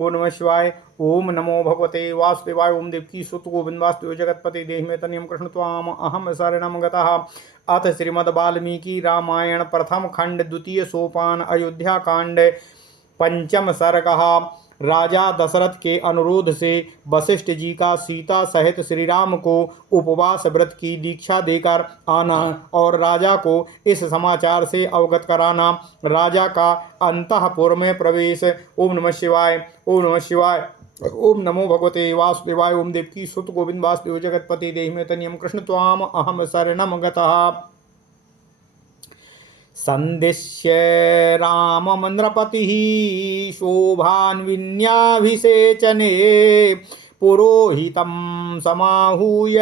ओम नमः शिवाय। ओम नमो भगवते वासुदेवाय। ओम देवकी सुत गोविंद वासुदेव जगतपति देहि में तनियम कृष्ण त्वाम अहम शरणम गतः। अथ श्रीमद् वाल्मीकि रामायण प्रथम खंड द्वितीय सोपान अयोध्या कांड पंचम सर्गः। राजा दशरथ के अनुरोध से वशिष्ठ जी का सीता सहित श्री राम को उपवास व्रत की दीक्षा देकर आना और राजा को इस समाचार से अवगत कराना। राजा का अंतःपुर में प्रवेश। ओम नमः शिवाय। ओम नमः शिवाय। ओम नमो भगवते वासुदेवाय। ओम देवकी सुत गोविंद वासुदेव जगतपति देहि में तनियम कृष्ण त्वाम अहम शरणम गतः। संदिश्य रामं नृपतिः शोभान्विन्याभिषेचने पुरोहितं समाहूय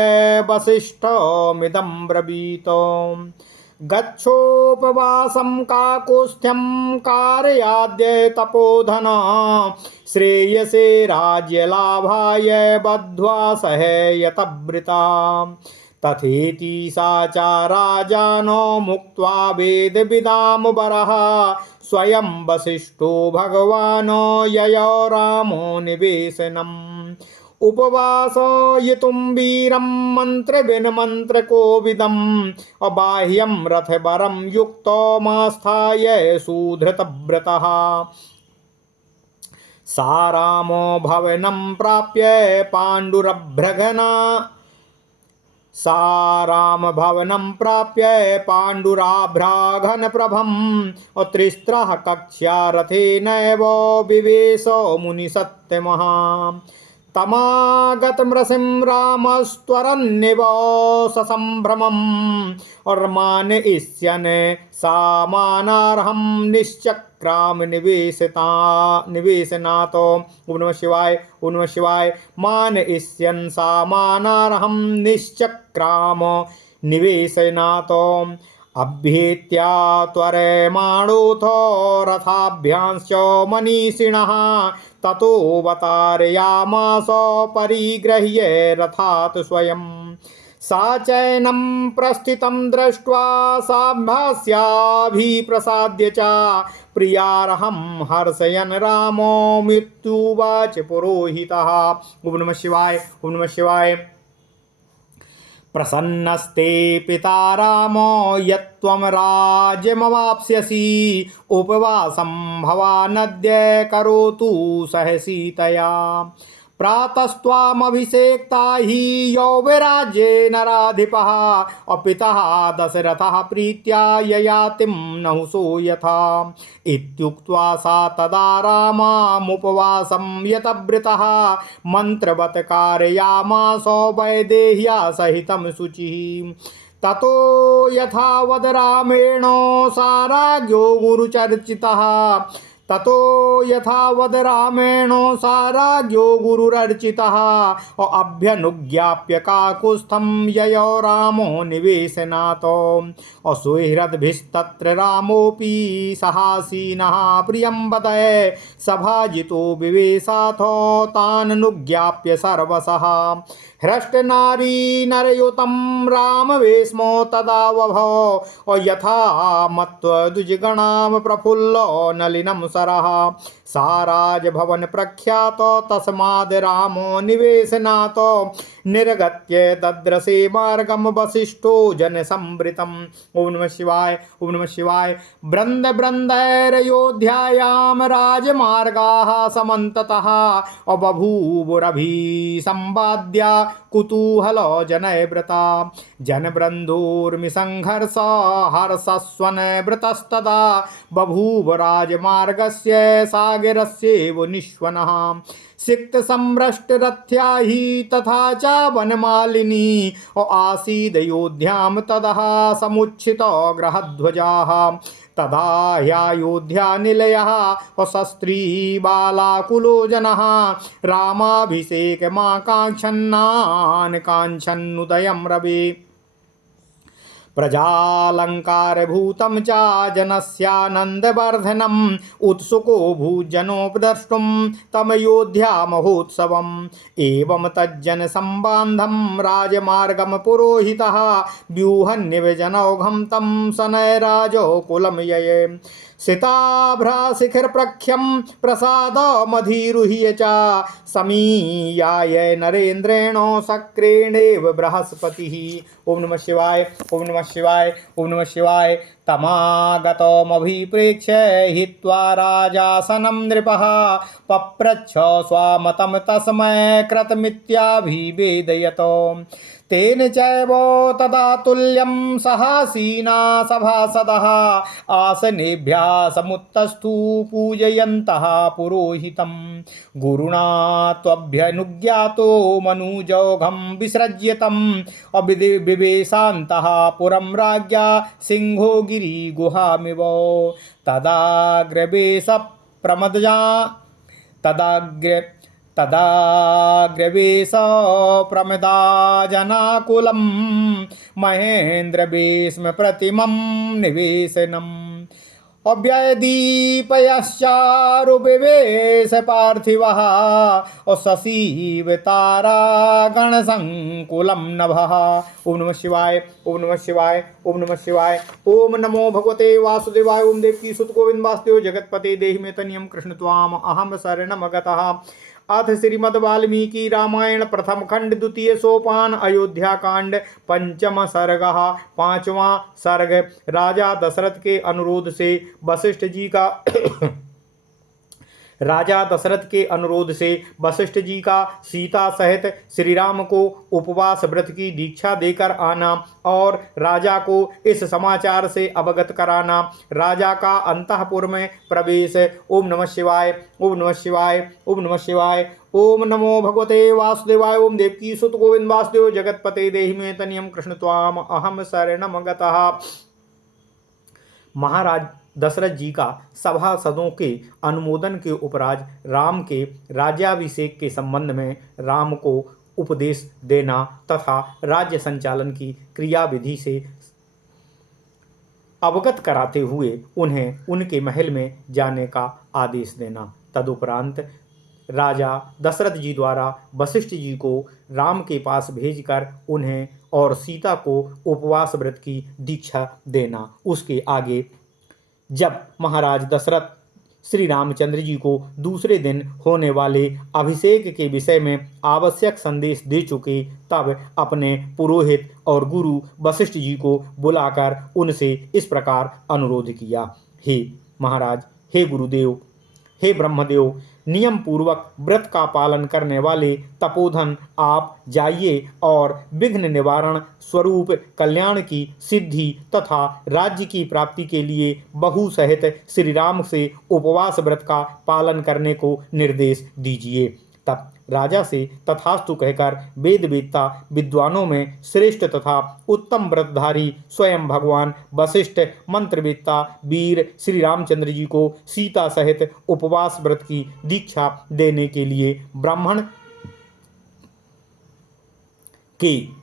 वसिष्ठमिदं ब्रवीत। गच्छोपवासं काकुस्थ्यं कारयाद्य तपोधन श्रेयसे राज्यलाभाय बद्ध्वा सह यतव्रता। तथेति सा च राजानो मुक्त्वा वेदविदां वरः स्वयं वसिष्ठो भगवानो ययो रामो निवेशनम्। उपवासयितुं वीरं मन्त्रविन्मन्त्रकोविदम् अबाह्यं रथवरं युक्तो मास्थाय सुधृतव्रतः। सा रामो भवनं प्राप्य पाण्डुरभ्रघना पाण्डुराभ्राघनप्रभम् त्रिस्त्रः कक्ष्या रथेनैव विवेश मुनिसत्तमः। तमागतमृषिं रामस्त्वरन्निव ससम्भ्रमम् और मानयिष्यन् सामानार्हं निश्चक्राम निवेशनातो। ओम नमः शिवाय। ओम नमः शिवाय। मानयिष्यन् सामानार्हं निश्चक्राम निवेशनातो। अभ्येत्या त्वरमाणोऽथो रथाभ्यांश्च मनीषिणः ततोऽवतारयामास परिगृह्य रथात् स्वयं। सा चैनं प्रस्थितं दृष्ट्वा साभ्यास्याभिप्रसाद्य च प्रियार्हं हर्षयन् रामो मृत्युवाच पुरोहितः। ओम नमः शिवाय। ओम नमः शिवाय। प्रसन्नस्ते पिता रामो यत्त्वं राज्यमवाप्स्यसि उपवासं भवानद्य करोतु सह सीतया। प्रातस्त्वामभिषेक्ता हि यौवराज्ये नराधिपः अपितः दशरथः प्रीत्या ययातिं नहुषो यथा। इत्युक्त्वा सा तदा रामामुपवासं यतव्रतः मन्त्रवत् कारयामास वैदेह्या सहितं शुचिः। ततो यथावद रामेण सा राज्ञो गुरुचर्चितः। ततो यथावद रामेण सा राज्ञो गुरुरर्चितः अभ्यनुज्ञाप्य काकुत्स्थं ययो रामो निवेशनातो। असुहृद्भिस्तत्र रामोऽपि सहासीनः प्रियं वदय सभाजितो विवेशाथो ताननुज्ञाप्य सर्वशः। हृष्टनारी नरयुतं रामवेश्मो तदा वभो यथा मत्वद्विजगणां प्रफुल्लो नलिनं सरः। सा राजभवन प्रख्यातो तस्माद् रामो निवेशनातो निर्गत्य दद्रसे मार्गं वसिष्ठो जनसंवृतम्। ओम नमः शिवाय। ओम नमः शिवाय। बृन्द बृन्दैरयोध्यायां राजमार्गाः समन्ततः बभूवुरभिसंवाद्या कुतूहलो जनैर्व्रता। जनबृन्दोर्मिसंघर्ष हर्षस्वनवृतस्तदा बभूव राजमार्गस्य सागरस्येव निःश्वनः। सिक्तसम्भ्रष्टरथ्या हि तथा च वनमालिनी आसीदयोध्यां ततः समुच्छितो ग्रहध्वजाः। तदा ह्यायोध्यानिलयः सस्त्रीबालाकुलो जनः रामाभिषेकमाकाङ्क्षन्नान् काञ्क्षन्नुदयं रवे। प्रजालङ्कारभूतं च जनस्यानन्दवर्धनम् उत्सुको भूजनो द्रष्टुं तमयोध्या महोत्सवम्। एवं तज्जनसम्बान्धं राजमार्गं पुरोहितः व्यूहन्निवजनौघं तं शनैराजो कुलं यये। सिताभ्राशिखिरप्रख्यं प्रसादमधिरुह्य च समीयाय नरेन्द्रेण शक्रेणेव बृहस्पतिः। ओम नमः शिवाय, ओम नमः शिवाय, ओम नमः शिवाय। तमागतमभिप्रेक्ष्य हित्वा राजासनं नृपः पप्रच्छ स्वामतं तस्मै कृतमित्याभिवेदयत्। तेन चैव तदा तुल्यं सहासीना सभासदः आसनेभ्यः समुत्तस्थु पूजयन्तः पुरोहितं। गुरुणा त्वभ्यनुज्ञातो मनुजौघं विसृज्य तम् अविवेशान्तः पुरं राज्ञा सिंहो गिरिगुहामिव। तदाग्रवेश प्रमदजा तदाग्रवेश प्रमदा जनाकुलं महेन्द्रवेश्म प्रतिमं निवेशनम् अव्ययदीपयश्चारुविवेश पार्थिवः शशिव तारागणसङ्कुलं नभः। ओम नमः शिवाय, ओम नमः शिवाय, ओम नमः शिवाय। ओम नमो भगवते वासुदेवाय। ओम देवकी सुत गोविंद वासुदेव जगतपते देहि मे तनियं कृष्ण त्वाम अहम शरणमगतः। अथ श्रीमद् वाल्मीकि रामायण प्रथम खंड द्वितीय सोपान अयोध्या कांड पंचम सर्ग। पांचवा सर्ग। राजा दशरथ के अनुरोध से वशिष्ठ जी का राजा दशरथ के अनुरोध से वशिष्ठ जी का सीता सहित श्री राम को उपवास व्रत की दीक्षा देकर आना और राजा को इस समाचार से अवगत कराना। राजा का अंतःपुर में प्रवेश। ओम नमः शिवाय, ओम नमः शिवाय, ओम नमः शिवाय। ओम नमो भगवते वासुदेवाय। ओम देवकी सुत गोविंद वासुदेव जगतपते देहि मे तनियं कृष्ण त्वाम अहम शरणमगतः। महाराज दशरथ जी का सभासदों के अनुमोदन के उपराज राम के राज्याभिषेक के संबंध में राम को उपदेश देना तथा राज्य संचालन की क्रियाविधि से अवगत कराते हुए उन्हें उनके महल में जाने का आदेश देना। तदुपरांत राजा दशरथ जी द्वारा वशिष्ठ जी को राम के पास भेजकर उन्हें और सीता को उपवास व्रत की दीक्षा देना। उसके आगे जब महाराज दशरथ श्री रामचंद्र जी को दूसरे दिन होने वाले अभिषेक के विषय में आवश्यक संदेश दे चुके, तब अपने पुरोहित और गुरु वशिष्ठ जी को बुलाकर उनसे इस प्रकार अनुरोध किया। हे महाराज, हे गुरुदेव, हे ब्रह्मदेव, नियम पूर्वक व्रत का पालन करने वाले तपोधन आप जाइए और विघ्न निवारण स्वरूप कल्याण की सिद्धि तथा राज्य की प्राप्ति के लिए बहू सहित श्री राम से उपवास व्रत का पालन करने को निर्देश दीजिए। तब राजा से तथास्तु कहकर वेद वेत्ता विद्वानों में श्रेष्ठ तथा उत्तम व्रतधारी स्वयं भगवान वशिष्ठ मंत्रवेत्ता वीर श्री रामचंद्र जी को सीता सहित उपवास व्रत की दीक्षा देने के लिए ब्राह्मण के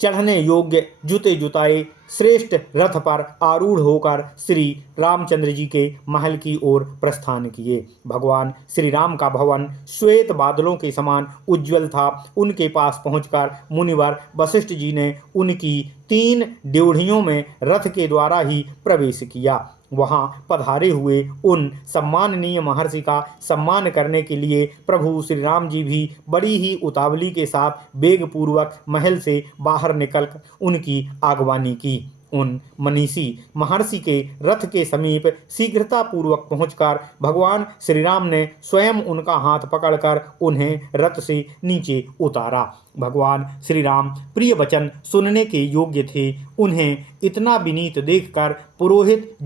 चढ़ने योग्य जुते जुताए श्रेष्ठ रथ पर आरूढ़ होकर श्री रामचंद्र जी के महल की ओर प्रस्थान किए। भगवान श्री राम का भवन श्वेत बादलों के समान उज्ज्वल था। उनके पास पहुंचकर मुनिवर वशिष्ठ जी ने उनकी 3 ड्योढ़ियों में रथ के द्वारा ही प्रवेश किया। वहां पधारे हुए उन सम्माननीय महर्षि का सम्मान करने के लिए प्रभु श्री राम जी भी बड़ी ही उतावली के साथ वेगपूर्वक महल से बाहर निकल उनकी आगवानी की। उन मनीषी महर्षि के रथ के समीप शीघ्रता पूर्वक पहुंचकर भगवान श्री राम ने स्वयं उनका हाथ पकड़कर उन्हें रथ से नीचे उतारा। भगवान श्री राम प्रिय वचन सुनने के योग्य थे। उन्हें इतना विनीत देखकर पुरोहित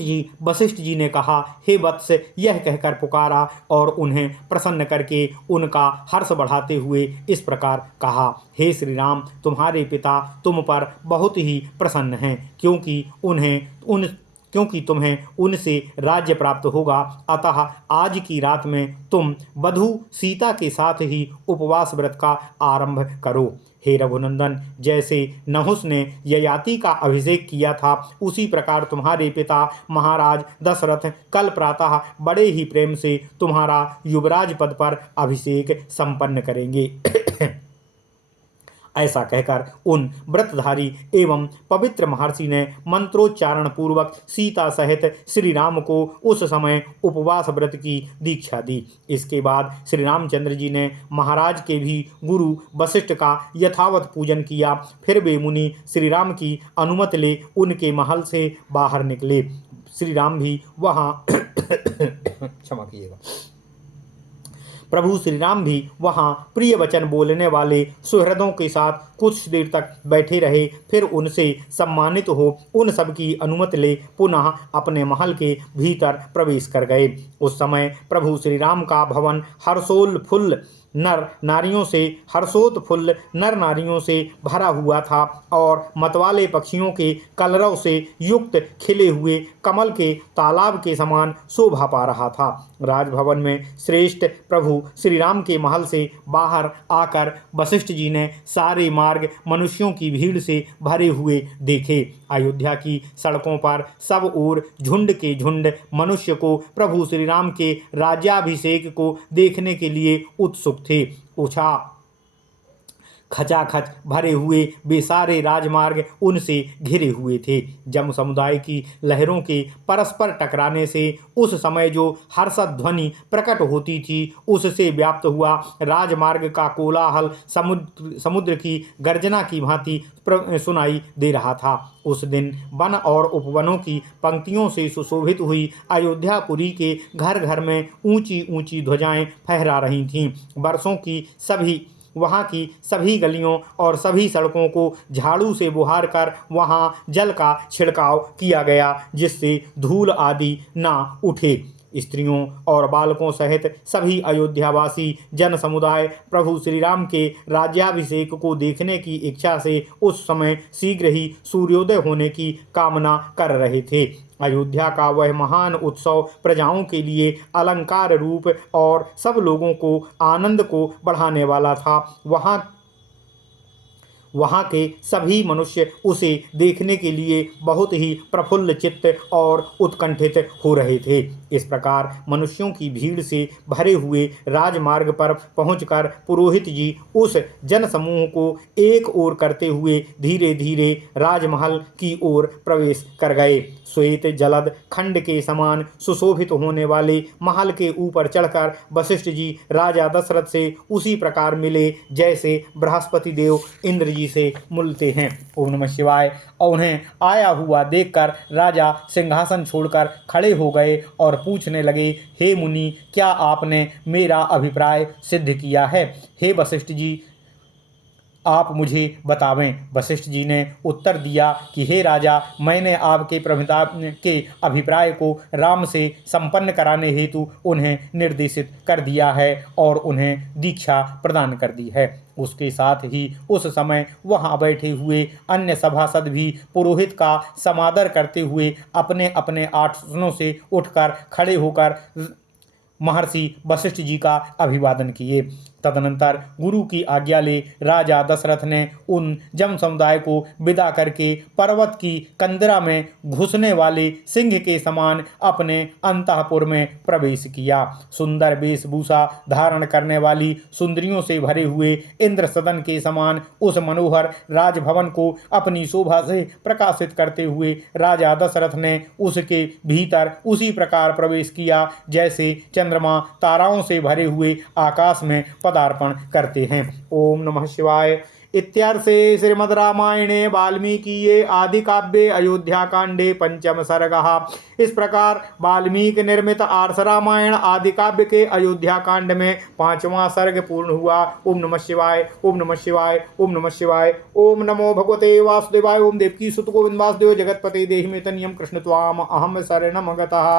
जी वशिष्ठ जी ने कहा, हे वत्स, यह कहकर पुकारा और उन्हें प्रसन्न करके उनका हर्ष बढ़ाते हुए इस प्रकार कहा, हे श्री राम, तुम्हारे पिता तुम पर बहुत ही प्रसन्न हैं, क्योंकि तुम्हें उनसे राज्य प्राप्त होगा। अतः आज की रात में तुम वधू सीता के साथ ही उपवास व्रत का आरंभ करो। हे रघुनंदन, जैसे नहुस ने ययाति का अभिषेक किया था, उसी प्रकार तुम्हारे पिता महाराज दशरथ कल प्रातः बड़े ही प्रेम से तुम्हारा युवराज पद पर अभिषेक संपन्न करेंगे। ऐसा कहकर उन व्रतधारी एवं पवित्र महर्षि ने मंत्रोच्चारण पूर्वक सीता सहित श्री राम को उस समय उपवास व्रत की दीक्षा दी। इसके बाद श्री रामचंद्र जी ने महाराज के भी गुरु वशिष्ठ का यथावत पूजन किया। फिर वे मुनि श्री राम की अनुमति ले उनके महल से बाहर निकले। श्री राम भी वहाँ क्षमा कीजिएगा। प्रभु श्री राम भी वहाँ प्रिय वचन बोलने वाले सुहृदों के साथ कुछ देर तक बैठे रहे। फिर उनसे सम्मानित हो उन सब की अनुमति ले पुनः अपने महल के भीतर प्रवेश कर गए। उस समय प्रभु श्री राम का भवन हर्षोत्फुल्ल नर नारियों से भरा हुआ था और मतवाले पक्षियों के कलरव से युक्त खिले हुए कमल के तालाब के समान शोभा पा रहा था। राजभवन में श्रेष्ठ प्रभु श्री राम के महल से बाहर आकर वशिष्ठ जी ने सारे मार्ग मनुष्यों की भीड़ से भरे हुए देखे। अयोध्या की सड़कों पर सब ओर झुंड के झुंड मनुष्य को प्रभु श्री राम के राज्याभिषेक को देखने के लिए उत्सुक थे। खचाखच भरे हुए वे सारे राजमार्ग उनसे घिरे हुए थे। जम समुदाय की लहरों के परस्पर टकराने से उस समय जो हर्षध्वनि ध्वनि प्रकट होती थी उससे व्याप्त हुआ राजमार्ग का कोलाहल समुद्र की गर्जना की भांति सुनाई दे रहा था। उस दिन वन और उपवनों की पंक्तियों से सुशोभित हुई अयोध्यापुरी के घर घर में ऊंची ऊंची ध्वजाएं फहरा रही थीं। वहाँ की सभी गलियों और सभी सड़कों को झाड़ू से बुहार कर वहाँ जल का छिड़काव किया गया जिससे धूल आदि ना उठे। स्त्रियों और बालकों सहित सभी अयोध्यावासी जन समुदाय प्रभु श्री राम के राज्याभिषेक को देखने की इच्छा से उस समय शीघ्र ही सूर्योदय होने की कामना कर रहे थे। अयोध्या का वह महान उत्सव प्रजाओं के लिए अलंकार रूप और सब लोगों को आनंद को बढ़ाने वाला था। वहाँ के सभी मनुष्य उसे देखने के लिए बहुत ही प्रफुल्ल चित्त और उत्कंठित हो रहे थे। इस प्रकार मनुष्यों की भीड़ से भरे हुए राजमार्ग पर पहुंचकर पुरोहित जी उस जनसमूह को एक ओर करते हुए धीरे धीरे राजमहल की ओर प्रवेश कर गए। श्वेत जलद खंड के समान सुशोभित होने वाले महल के ऊपर चढ़कर वशिष्ठ जी राजा दशरथ से उसी प्रकार मिले जैसे बृहस्पति देव इंद्र जी से मिलते हैं। ओम नमः शिवाय। और उन्हें आया हुआ देखकर राजा सिंहासन छोड़कर खड़े हो गए और पूछने लगे, हे मुनि, क्या आपने मेरा अभिप्राय सिद्ध किया है? हे वशिष्ठ जी, आप मुझे बतावें। वशिष्ठ जी ने उत्तर दिया कि हे राजा, मैंने आपके प्रभुता के अभिप्राय को राम से संपन्न कराने हेतु उन्हें निर्देशित कर दिया है और उन्हें दीक्षा प्रदान कर दी है। उसके साथ ही उस समय वहाँ बैठे हुए अन्य सभासद भी पुरोहित का समादर करते हुए अपने अपने आसनों से उठकर खड़े होकर महर्षि वशिष्ठ जी का अभिवादन किए। तदनंतर गुरु की आज्ञा ले राजा दशरथ ने उन जन समुदाय को विदा करके पर्वत की कंदरा में घुसने वाले सिंह के समान अपने अंतःपुर में प्रवेश किया। सुंदर वेशभूषा धारण करने वाली सुंदरियों से भरे हुए इंद्र सदन के समान उस मनोहर राजभवन को अपनी शोभा से प्रकाशित करते हुए राजा दशरथ ने उसके भीतर उसी प्रकार प्रवेश किया जैसे चंद्रमा ताराओं से भरे हुए आकाश में पदार्पण करते हैं। ओम नमः शिवाय। इत्यार्थे श्रीमद् रामायणे वाल्मीकिये आदि काव्ये अयोध्या कांडे पंचम सर्गः। इस प्रकार वाल्मीकि निर्मित आर्ष रामायण आदि काव्य के अयोध्या कांड में 5वां सर्ग पूर्ण हुआ। ओम नमः शिवाय। ओम नमः शिवाय। ओम नमः शिवाय। ओम नमो भगवते वासुदेवाय। ओम देवकी सुत गोविंद वासुदेव जगतपते देहि मे तनियम कृष्ण त्वाम अहम शरणम गतः।